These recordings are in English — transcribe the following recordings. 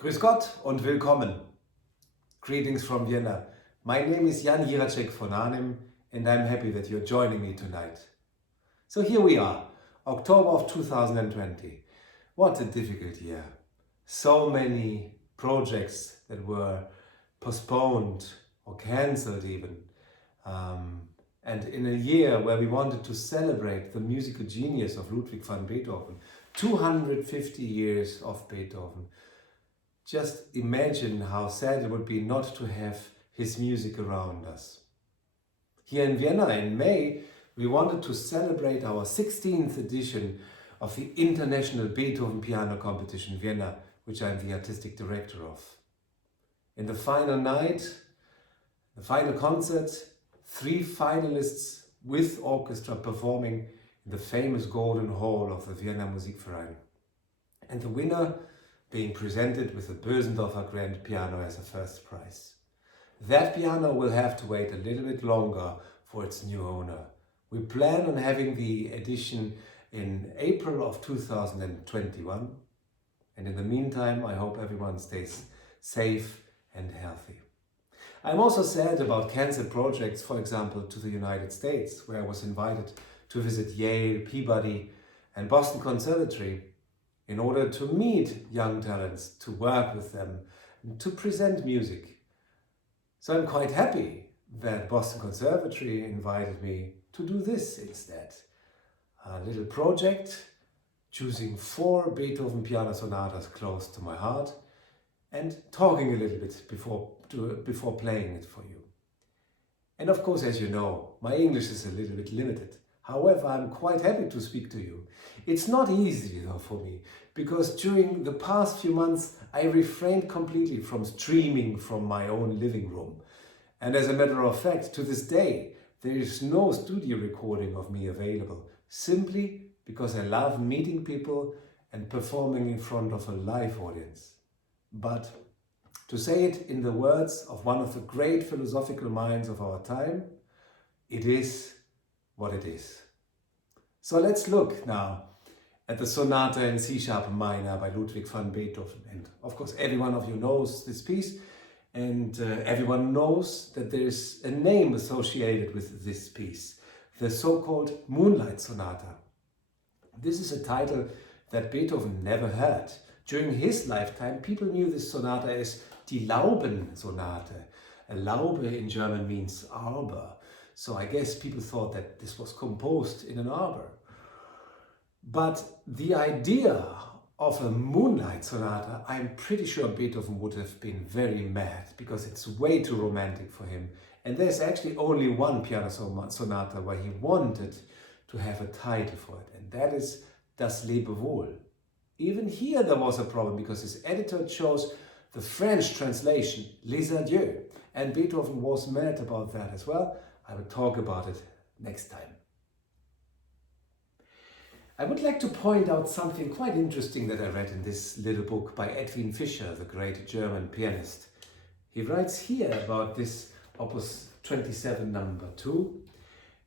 Grüß Gott und willkommen. Greetings from Vienna. My name is Jiracek von Arnim and I'm happy that you're joining me tonight. So here we are, October of 2020. What a difficult year. So many projects that were postponed or cancelled even. And in a year where we wanted to celebrate the musical genius of Ludwig van Beethoven, 250 years of Beethoven. Just imagine how sad it would be not to have his music around us. Here in Vienna in May, we wanted to celebrate our 16th edition of the International Beethoven Piano Competition Vienna, which I'm the artistic director of. In the final night, the final concert, 3 finalists with orchestra performing in the famous Golden Hall of the Vienna Musikverein. And the winner being presented with the Bösendorfer Grand Piano as a first prize. That piano will have to wait a little bit longer for its new owner. We plan on having the edition in April of 2021. And in the meantime, I hope everyone stays safe and healthy. I'm also sad about cancelled projects, for example, to the United States, where I was invited to visit Yale, Peabody and Boston Conservatory in order to meet young talents, to work with them, and to present music. So I'm quite happy that Boston Conservatory invited me to do this instead. A little project, choosing 4 Beethoven piano sonatas close to my heart and talking a little bit before playing it for you. And of course, as you know, my English is a little bit limited. However, I'm quite happy to speak to you. It's not easy though for me, because during the past few months I refrained completely from streaming from my own living room. And as a matter of fact, to this day, there is no studio recording of me available, simply because I love meeting people and performing in front of a live audience. But to say it in the words of one of the great philosophical minds of our time, it is what it is. So let's look now at the Sonata in C-sharp minor by Ludwig van Beethoven. And of course, every one of you knows this piece, and everyone knows that there is a name associated with this piece, the so-called Moonlight Sonata. This is a title that Beethoven never heard. During his lifetime, people knew this sonata as Die Laubensonate. A Laube in German means arbor. So I guess people thought that this was composed in an arbor. But the idea of a moonlight sonata, I'm pretty sure Beethoven would have been very mad, because it's way too romantic for him. And there's actually only one piano sonata where he wanted to have a title for it, and that is Das Lebewohl. Even here there was a problem, because his editor chose the French translation, Les Adieux, and Beethoven was mad about that as well. I will talk about it next time. I would like to point out something quite interesting that I read in this little book by Edwin Fischer, the great German pianist. He writes here about this Opus 27 number 2,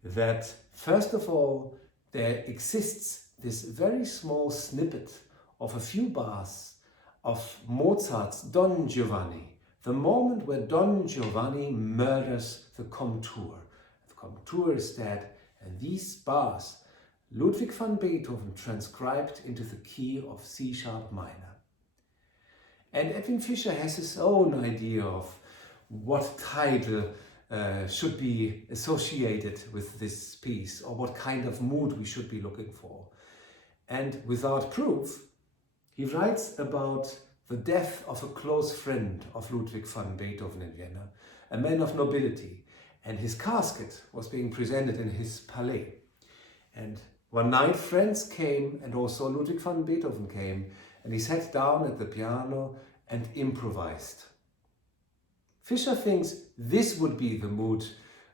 that first of all there exists this very small snippet of a few bars of Mozart's Don Giovanni, the moment where Don Giovanni murders the Comtour. Comtour is dead, and these bars Ludwig van Beethoven transcribed into the key of C-sharp minor. And Edwin Fischer has his own idea of what title should be associated with this piece, or what kind of mood we should be looking for. And without proof, he writes about the death of a close friend of Ludwig van Beethoven in Vienna, a man of nobility. And his casket was being presented in his palais. And one night friends came, and also Ludwig van Beethoven came, and he sat down at the piano and improvised. Fischer thinks this would be the mood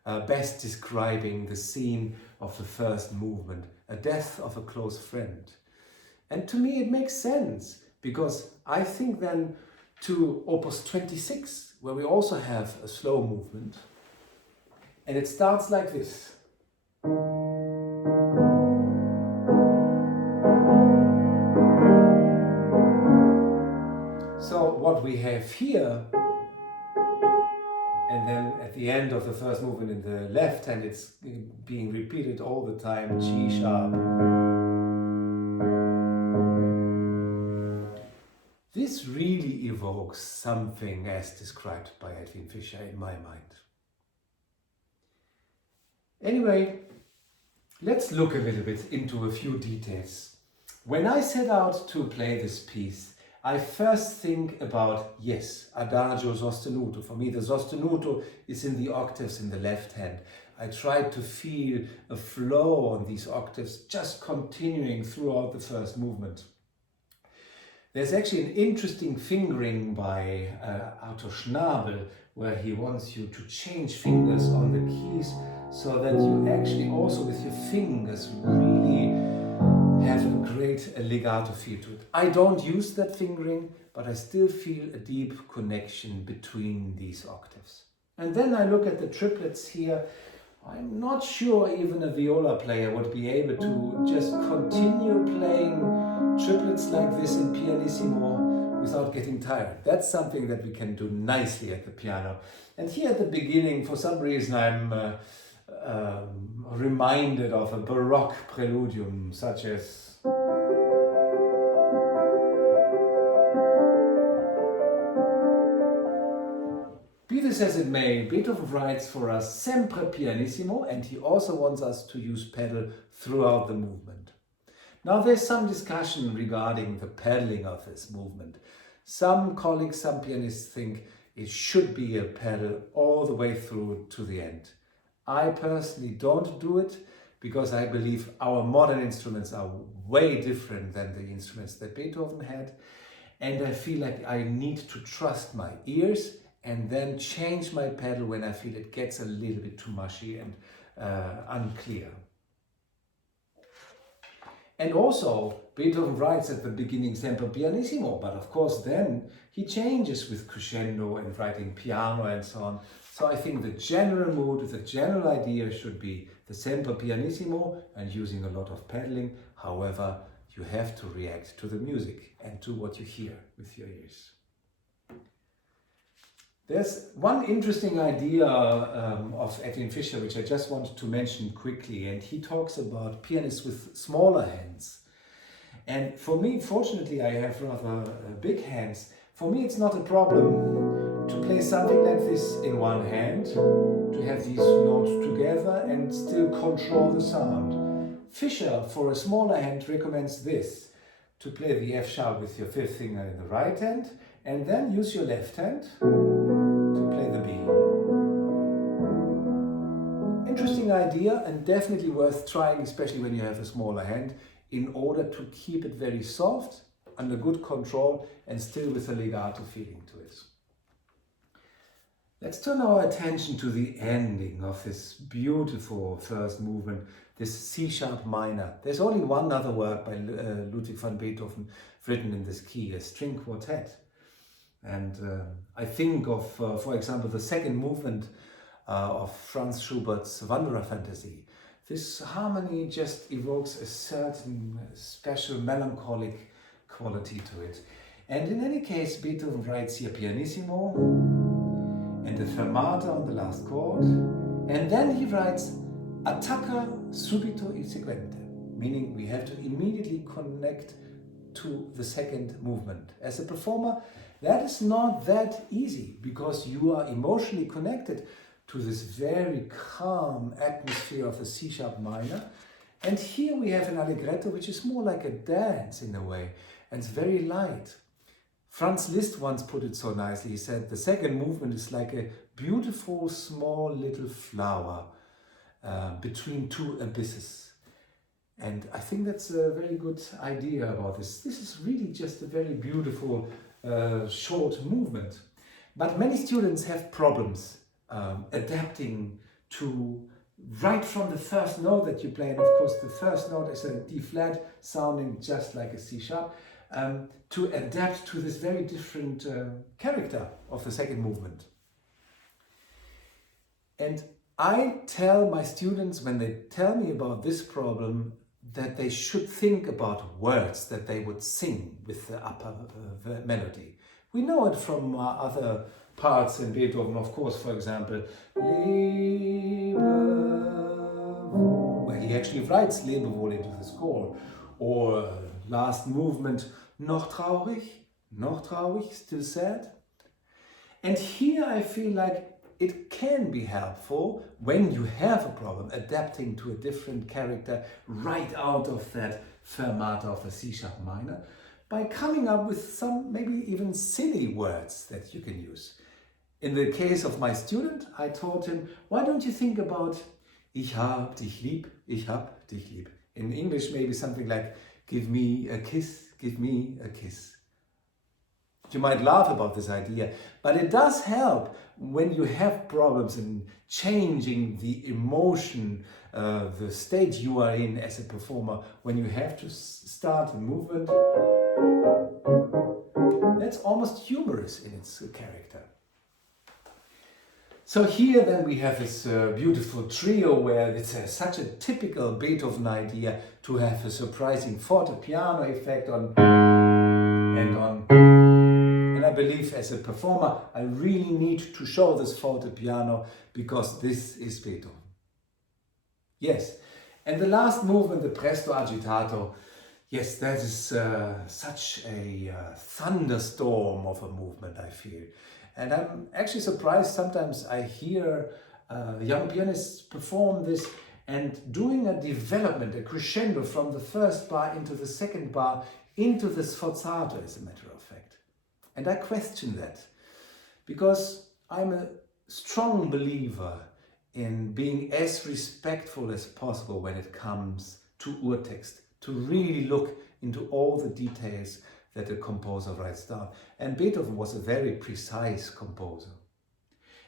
best describing the scene of the first movement, a death of a close friend. And to me it makes sense, because I think then to Opus 26, where we also have a slow movement. And it starts like this. So what we have here, and then at the end of the first movement in the left hand, it's being repeated all the time, G sharp. This really evokes something as described by Edwin Fischer in my mind. Anyway, let's look a little bit into a few details. When I set out to play this piece, I first think about, yes, Adagio Zostenuto. For me, the Zostenuto is in the octaves in the left hand. I tried to feel a flow on these octaves, just continuing throughout the first movement. There's actually an interesting fingering by Arthur Schnabel, where he wants you to change fingers on the keys so that you actually also with your fingers really have a great legato feel to it. I don't use that fingering, but I still feel a deep connection between these octaves. And then I look at the triplets here. I'm not sure even a viola player would be able to just continue playing triplets like this in pianissimo without getting tired. That's something that we can do nicely at the piano. And here at the beginning, for some reason, I'm reminded of a Baroque preludium, such as be this as it may, Beethoven writes for us sempre pianissimo, and he also wants us to use pedal throughout the movement. Now there's some discussion regarding the pedaling of this movement. Some colleagues, some pianists think it should be a pedal all the way through to the end. I personally don't do it because I believe our modern instruments are way different than the instruments that Beethoven had, and I feel like I need to trust my ears and then change my pedal when I feel it gets a little bit too mushy and unclear. And also, Beethoven writes at the beginning sempre pianissimo, but of course then he changes with crescendo and writing piano and so on. So I think the general mood, the general idea should be the sempre pianissimo and using a lot of pedaling. However, you have to react to the music and to what you hear with your ears. There's one interesting idea of Edwin Fischer, which I just wanted to mention quickly, and he talks about pianists with smaller hands. And for me, fortunately, I have rather big hands. For me, it's not a problem to play something like this in one hand, to have these notes together and still control the sound. Fischer, for a smaller hand, recommends this, to play the F sharp with your fifth finger in the right hand, and then use your left hand to play the B. Interesting idea and definitely worth trying, especially when you have a smaller hand, in order to keep it very soft, under good control, and still with a legato feeling to it. Let's turn our attention to the ending of this beautiful first movement, this C sharp minor. There's only one other work by Ludwig van Beethoven written in this key, a string quartet. And I think of, for example, the second movement of Franz Schubert's Wanderer Fantasy. This harmony just evokes a certain special melancholic quality to it. And in any case, Beethoven writes here pianissimo and a fermata on the last chord. And then he writes attacca subito il seguente, meaning we have to immediately connect to the second movement. As a performer, that is not that easy because you are emotionally connected to this very calm atmosphere of the C sharp minor. And here we have an allegretto which is more like a dance in a way, and it's very light. Franz Liszt once put it so nicely. He said the second movement is like a beautiful small little flower between two abysses. And I think that's a very good idea about this. This is really just a very beautiful short movement. But many students have problems adapting to right from the first note that you play, and of course the first note is a D flat sounding just like a C sharp, to adapt to this very different character of the second movement. And I tell my students when they tell me about this problem that they should think about words that they would sing with the upper melody, We know it from other parts in Beethoven, of course, for example, Lebewohl, where he actually writes Lebewohl into the score, or last movement, noch traurig, still sad. And here I feel like it can be helpful when you have a problem adapting to a different character right out of that fermata of a C-sharp minor by coming up with some maybe even silly words that you can use. In the case of my student, I told him, why don't you think about ich hab dich lieb, ich hab dich lieb. In English maybe something like give me a kiss, give me a kiss. You might laugh about this idea, but it does help when you have problems in changing the emotion, the state you are in as a performer, when you have to start a movement that's almost humorous in its character. So here then we have this beautiful trio where it's such a typical Beethoven idea to have a surprising forte piano effect on and on. And I believe as a performer, I really need to show this forte piano because this is Beethoven. Yes, and the last movement, the Presto Agitato, yes, that is such a thunderstorm of a movement, I feel. And I'm actually surprised sometimes I hear young pianists perform this and doing a development, a crescendo from the first bar into the second bar into the sforzato, as a matter of fact. And I question that because I'm a strong believer in being as respectful as possible when it comes to urtext, to really look into all the details that a composer writes down. And Beethoven was a very precise composer.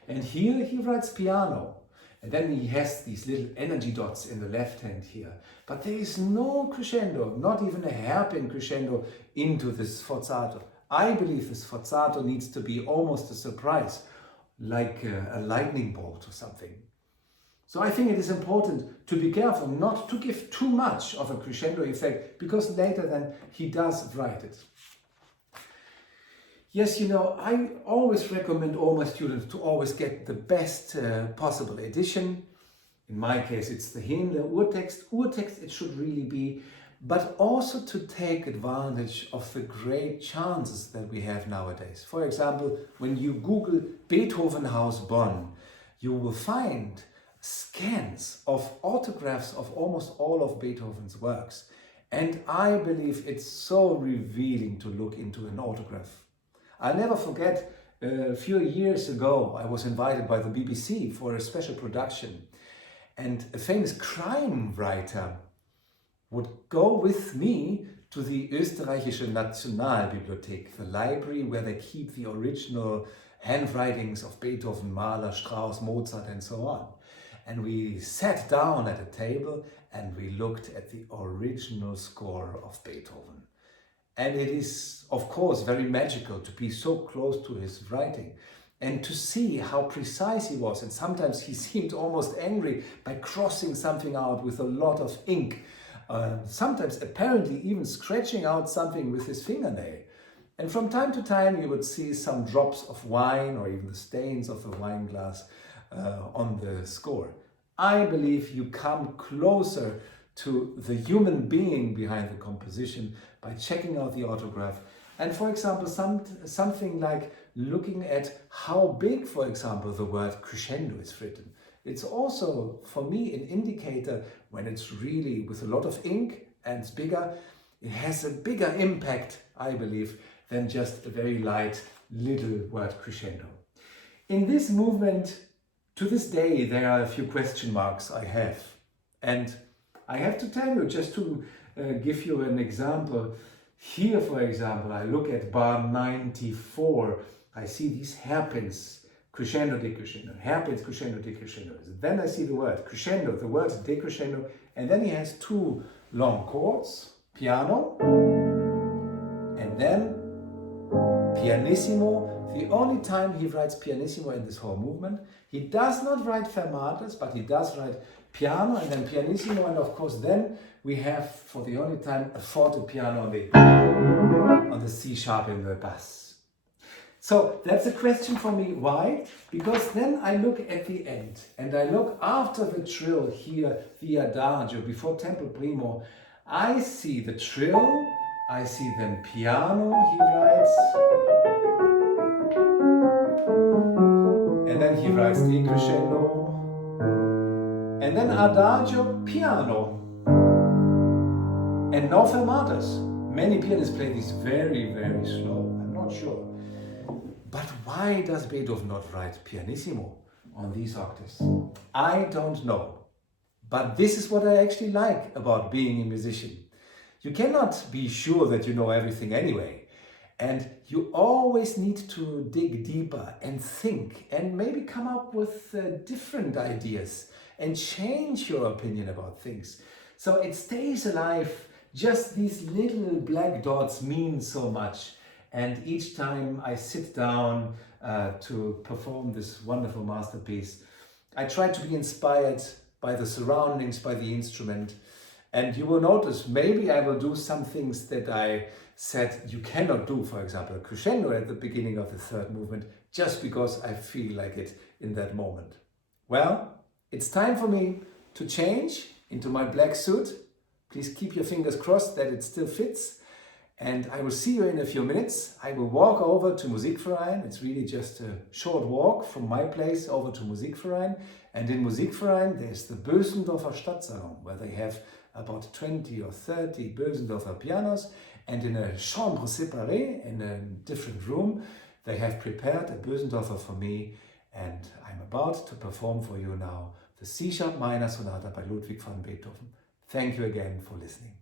And here he writes piano. And then he has these little energy dots in the left hand here. But there is no crescendo, not even a hairpin crescendo into the sforzato. I believe the sforzato needs to be almost a surprise, like a lightning bolt or something. So I think it is important to be careful not to give too much of a crescendo effect, because later then he does write it. Yes, you know, I always recommend all my students to always get the best possible edition. In my case, it's the hymn, the urtext. Urtext it should really be, but also to take advantage of the great chances that we have nowadays. For example, when you Google Beethoven House Bonn, you will find scans of autographs of almost all of Beethoven's works. And I believe it's so revealing to look into an autograph. I'll never forget, a few years ago, I was invited by the BBC for a special production. And a famous crime writer would go with me to the Österreichische Nationalbibliothek, the library where they keep the original handwritings of Beethoven, Mahler, Strauss, Mozart, and so on. And we sat down at a table and we looked at the original score of Beethoven. And it is, of course, very magical to be so close to his writing and to see how precise he was. And sometimes he seemed almost angry by crossing something out with a lot of ink. Sometimes apparently even scratching out something with his fingernail. And from time to time you would see some drops of wine or even the stains of the wine glass on the score. I believe you come closer to the human being behind the composition by checking out the autograph. And for example, something like looking at how big, for example, the word crescendo is written. It's also, for me, an indicator when it's really with a lot of ink and it's bigger. It has a bigger impact, I believe, than just a very light little word crescendo. In this movement, to this day, there are a few question marks I have. And I have to tell you, just to give you an example, here, for example, I look at bar 94, I see these hairpins, crescendo, decrescendo, hairpins, crescendo, decrescendo. Then I see the word crescendo, the word decrescendo, and then he has two long chords, piano, and then pianissimo. The only time he writes pianissimo in this whole movement. He does not write fermatas, but he does write piano and then pianissimo, and of course then we have, for the only time, a forte piano on the C sharp in the bass. So that's a question for me. Why? Because then I look at the end and I look after the trill here, the Adagio, before Tempo Primo. I see the trill, I see then piano, he writes. And then he writes the crescendo. And then Adagio, piano. And no fermatas. Many pianists play this very, very slow. I'm not sure. But why does Beethoven not write pianissimo on these octaves? I don't know. But this is what I actually like about being a musician. You cannot be sure that you know everything anyway. And you always need to dig deeper and think and maybe come up with different ideas and change your opinion about things. So it stays alive. Just these little black dots mean so much. And each time I sit down to perform this wonderful masterpiece, I try to be inspired by the surroundings, by the instrument. And you will notice, maybe I will do some things that I said you cannot do, for example, a crescendo at the beginning of the third movement, just because I feel like it in that moment. Well, it's time for me to change into my black suit. Please keep your fingers crossed that it still fits. And I will see you in a few minutes. I will walk over to Musikverein. It's really just a short walk from my place over to Musikverein. And in Musikverein, there's the Bösendorfer Stadtsalon, where they have about 20 or 30 Bösendorfer pianos. And in a chambre séparée, in a different room, they have prepared a Bösendorfer for me. And I'm about to perform for you now the C-sharp minor sonata by Ludwig van Beethoven. Thank you again for listening.